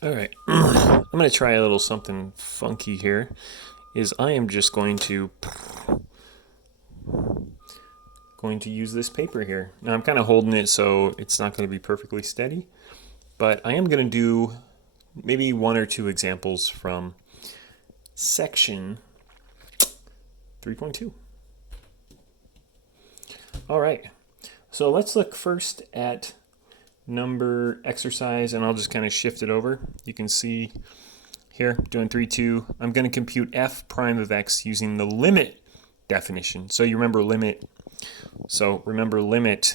All right, I'm going to try a little something funky here. I am just going to use this paper here. Now I'm kind of holding it so it's not going to be perfectly steady, but I am going to do maybe one or two examples from section 3.2. All right, so let's look first at number exercise, and I'll just kind of shift it over. You can see here, doing 3.2, I'm going to compute f prime of x using the limit definition. So you remember limit. So remember limit.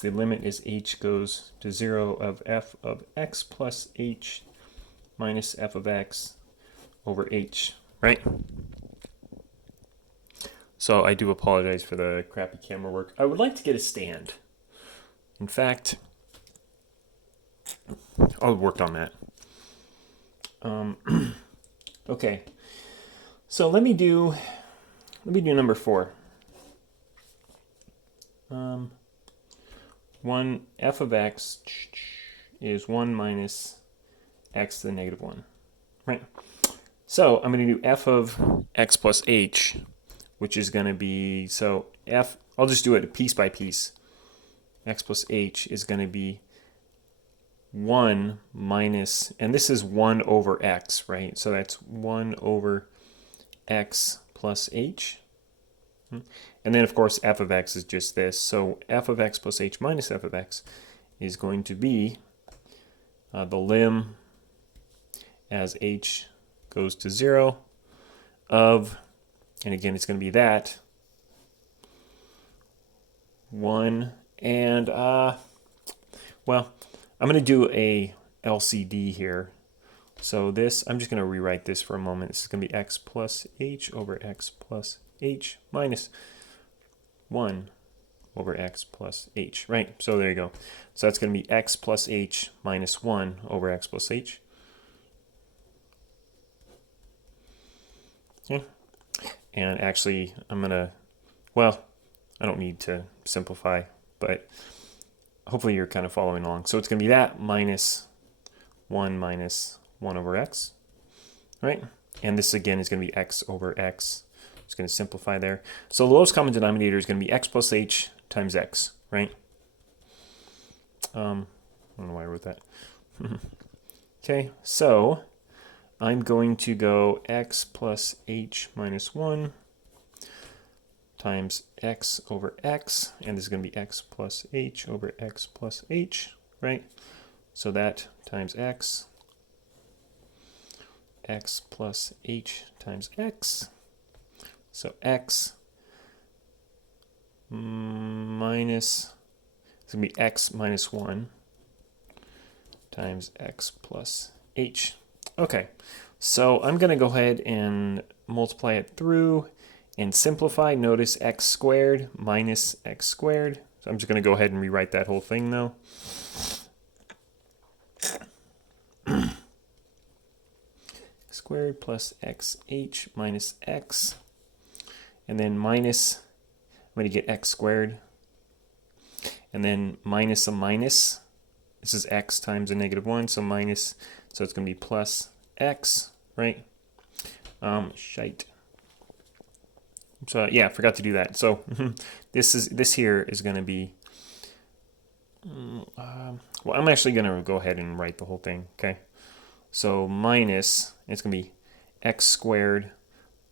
The limit is h goes to 0 of f of x plus h minus f of x over h, right? So I do apologize for the crappy camera work. I would like to get a stand. In fact, I worked on that. Okay, so let me do number 4. 1 f of x is 1 minus x to the negative 1, right? So I'm going to do f of x plus h, which is going to be, so f, I'll just do it piece by piece. X plus h is going to be 1 minus, and this is 1 over x, right? So that's 1 over x plus h. And then, of course, f of x is just this. So f of x plus h minus f of x is going to be the lim as h goes to 0 of, and again, it's going to be that 1, and, well, I'm going to do a LCD here. So this, I'm just going to rewrite this for a moment. This is going to be x plus h over x plus h minus 1 over x plus h, right? So there you go. So that's going to be x plus h minus 1 over x plus h. Okay. And actually, I'm going to, well, I don't need to simplify, but hopefully you're kind of following along. So it's going to be that minus 1 over x, right? And this again is going to be x over x. It's going to simplify there. So the lowest common denominator is going to be x plus h times x, right? I don't know why I wrote that. Okay, so I'm going to go x plus h minus 1 times x over x, and this is going to be x plus h over x plus h, right? So that times x plus h times x. So x minus, it's going to be x minus 1 times x plus h. Okay, so I'm going to go ahead and multiply it through and simplify. Notice x squared minus x squared. So I'm just going to go ahead and rewrite that whole thing though. Squared plus xh minus x, and then minus, I'm going to get x squared, and then minus a minus. This is x times a negative 1, so minus, so it's going to be plus x, right? Shite. So yeah, I forgot to do that. So this here is going to be, well, I'm actually going to go ahead and write the whole thing, okay? So minus, it's going to be x squared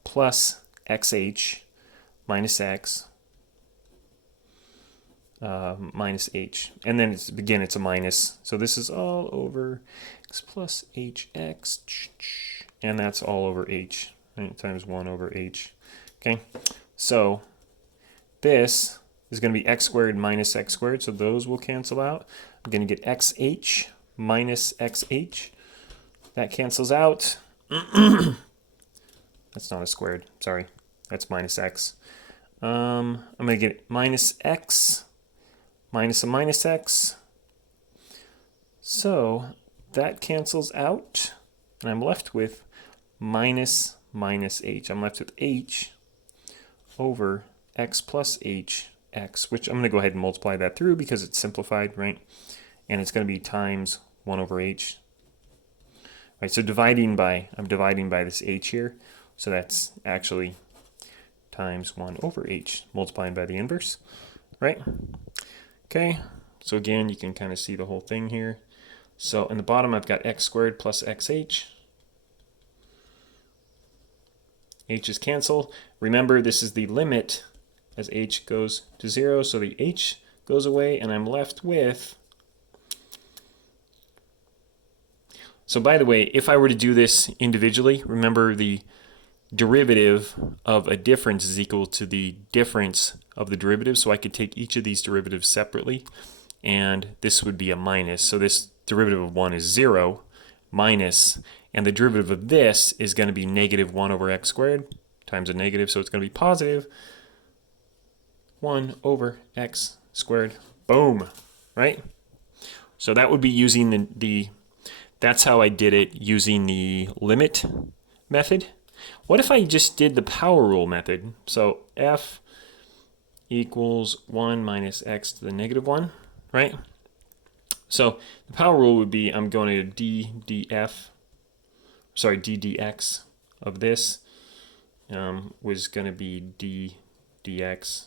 plus xh minus x minus h. And then it's, again, it's a minus. So this is all over x plus hx, and that's all over h, right? Times 1 over h. Okay, so this is going to be x squared minus x squared, so those will cancel out. I'm going to get xh minus xh. That cancels out. That's not a squared, sorry. That's minus x. I'm going to get minus x minus a minus x. So that cancels out, and I'm left with minus h. I'm left with h over x plus h x, which I'm going to go ahead and multiply that through because it's simplified, right? and it's going to be times 1 over h. Right, so I'm dividing by this h here, so that's actually times 1 over h, multiplying by the inverse, right? Okay, so again, you can kind of see the whole thing here. So in the bottom, I've got x squared plus xh. H is cancel. Remember, this is the limit as h goes to 0, so the h goes away, and I'm left with... So by the way, if I were to do this individually, remember the derivative of a difference is equal to the difference of the derivative, so I could take each of these derivatives separately, and this would be a minus. So this derivative of 1 is 0, minus, and the derivative of this is going to be negative 1 over x squared times a negative, so it's going to be positive 1 over x squared. Boom, right? So that would be using that's how I did it using the limit method. What if I just did the power rule method? So f equals 1 minus x to the negative 1, right? So the power rule would be I'm going to ddx of this was going to be ddx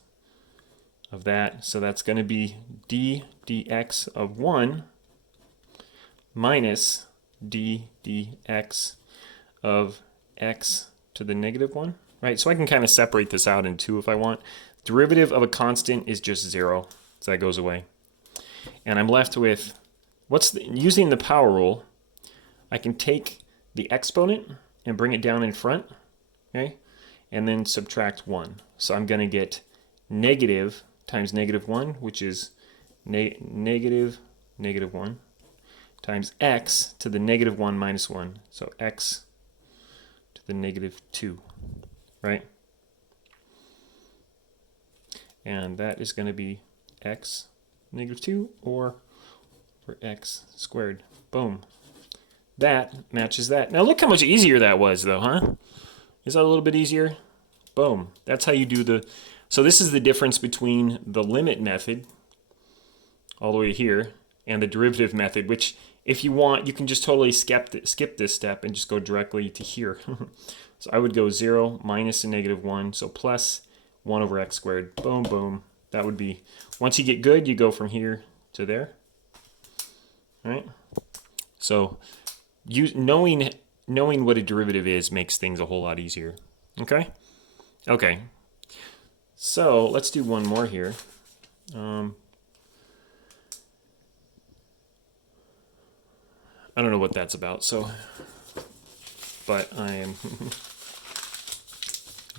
of that. So that's going to be ddx of 1 minus ddx of x to the negative 1, right? So I can kind of separate this out in two if I want. Derivative of a constant is just 0, so that goes away. And I'm left with, using the power rule, I can take the exponent and bring it down in front, okay? And then subtract 1. So I'm going to get negative times negative 1, which is negative 1, times x to the negative 1 minus 1. So x to the negative 2, right? And that is going to be x negative 2 or x squared. Boom. That matches that. Now look how much easier that was though, huh? Is that a little bit easier? Boom. That's how you do so this is the difference between the limit method all the way here and the derivative method, which if you want, you can just totally skip this step and just go directly to here. So I would go 0 minus a negative 1, so plus 1 over x squared. Boom, boom. That would be, once you get good, you go from here to there. All right? So knowing what a derivative is makes things a whole lot easier. Okay? Okay. So let's do one more here. I don't know what that's about, so, but I am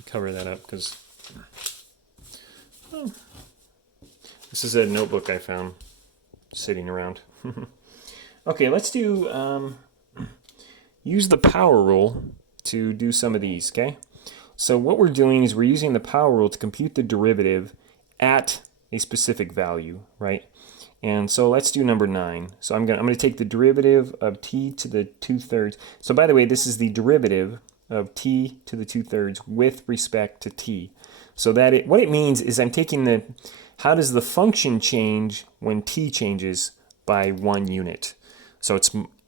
cover that up because this is a notebook I found sitting around. Okay, let's do use the power rule to do some of these. Okay, so what we're doing is we're using the power rule to compute the derivative at a specific value, right? And so let's do number 9. So I'm gonna take the derivative of t to the 2/3. So by the way, this is the derivative of t to the 2/3 with respect to t. So that what it means is I'm taking how does the function change when t changes by 1 unit? So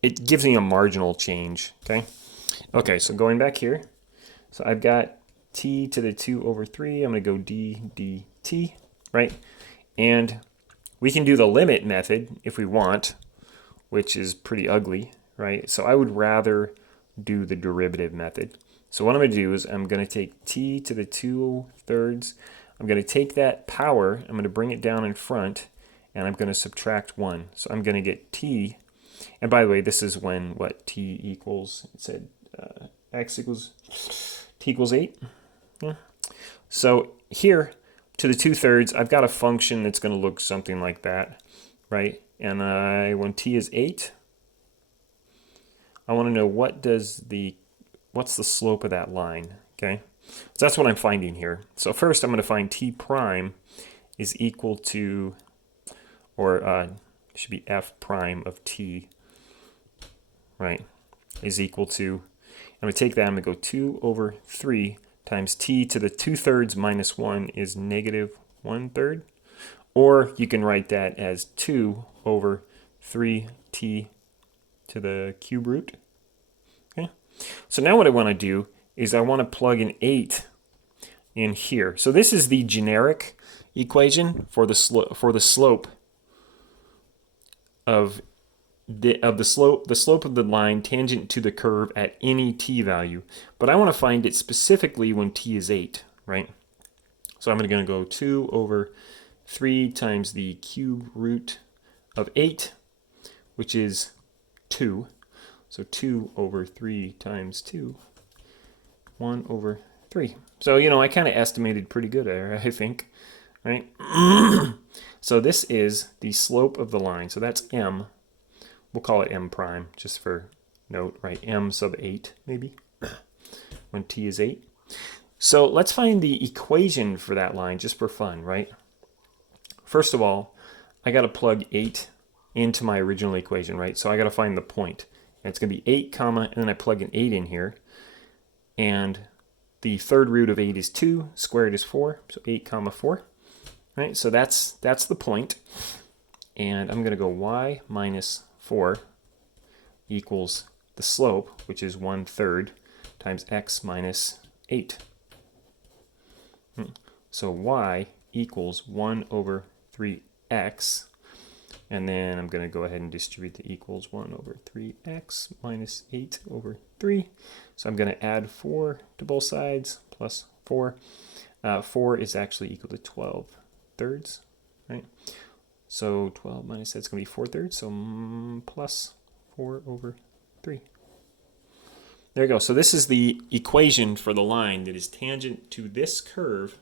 it gives me a marginal change. Okay, so going back here, so I've got t to the 2/3. I'm gonna go dt, right? And we can do the limit method if we want, which is pretty ugly, right? So I would rather do the derivative method. So what I'm going to do is I'm going to take t to the 2/3. I'm going to take that power, I'm going to bring it down in front, and I'm going to subtract 1. So I'm going to get t, and by the way, this is when what t equals, it said t equals 8. Yeah. So here, to the 2/3, I've got a function that's going to look something like that, right? And when t is 8, I want to know what's the slope of that line, okay? So that's what I'm finding here. So first I'm going to find t prime is equal to, or it should be f prime of t, right, is equal to, I'm going to take that, I'm going to go 2/3 times t to the 2/3 minus 1 is negative 1/3. Or you can write that as 2/3 3t to the cube root. Okay. So now what I want to do is I want to plug an 8 in here. So this is the generic equation for the slope of the slope of the line tangent to the curve at any t value. But I want to find it specifically when t is 8, right? So I'm going to go 2 over 3 times the cube root of 8, which is 2. So 2 over 3 times 2, 1 over 3. So, you know, I kind of estimated pretty good there, I think, right? So this is the slope of the line. So that's m. We'll call it m prime, just for note, right? M sub 8, maybe, when t is 8. So let's find the equation for that line, just for fun, right? First of all, I got to plug 8 into my original equation, right? So I got to find the point. And it's going to be 8 comma, and then I plug an 8 in here. And the third root of 8 is 2, squared is 4, so 8 comma 4. Right? So that's the point. And I'm going to go y minus 4 equals the slope, which is 1/3 times x minus 8. So y equals 1 over 3x. And then I'm going to go ahead and distribute the equals 1 over 3x minus 8 over 3. So I'm going to add 4 to both sides, plus 4. 4 is actually equal to 12/3, right? So 12 minus that's going to be 4/3, so plus 4 over 3. There you go. So this is the equation for the line that is tangent to this curve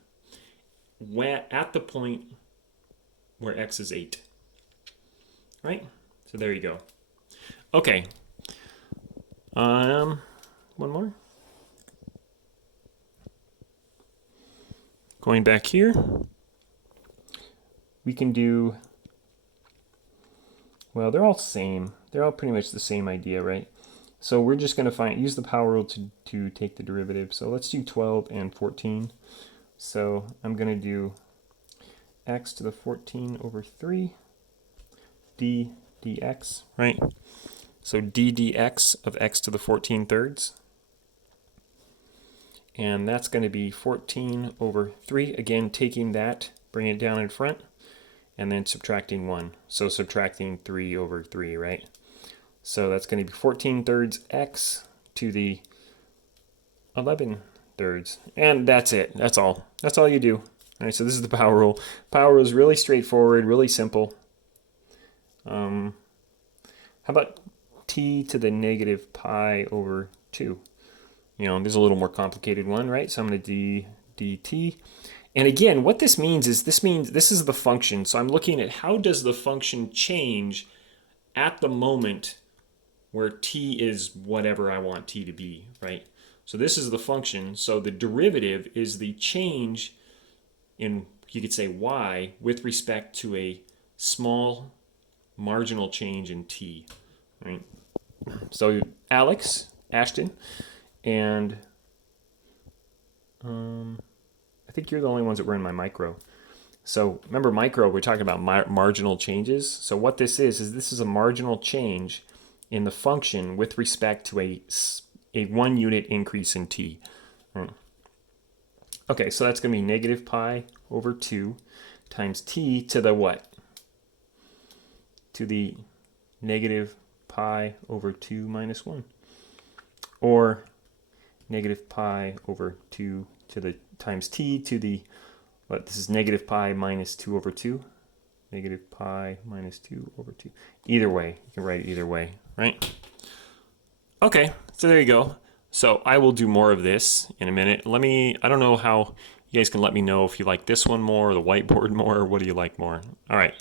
at the point where x is 8. Right? So there you go. Okay. One more. Going back here, we can do, well, they're all same. They're all pretty much the same idea, right? So we're just going to use the power rule to take the derivative. So let's do 12 and 14. So I'm going to do x to the 14 over 3 d dx, right? So d dx of x to the 14/3. And that's going to be 14 over 3. Again, taking that, bringing it down in front, and then subtracting 1. So subtracting 3 over 3, right? So that's going to be 14/3 x to the 11/3. And that's it. That's all. That's all you do. All right, so this is the power rule. Power rule is really straightforward, really simple. How about t to the negative pi over 2? You know, there's a little more complicated one, right? So I'm going to do dt. And again, what this means is this is the function. So I'm looking at how does the function change at the moment where t is whatever I want t to be, right? So this is the function. So the derivative is the change in, you could say, y with respect to a small marginal change in t, right? So Alex, Ashton, and I think you're the only ones that were in my micro. So remember micro, we're talking about marginal changes. So what this is this is a marginal change in the function with respect to a 1 unit increase in t. Okay, so that's going to be negative pi over 2 times t to the what? To the negative pi over 2 minus 1. Or negative pi over 2 to the times t to the, what, this is negative pi minus 2 over 2. Negative pi minus 2 over 2. Either way, you can write it either way, right? Okay, so there you go. So I will do more of this in a minute. I don't know how, you guys can let me know if you like this one more or the whiteboard more, or what do you like more? All right.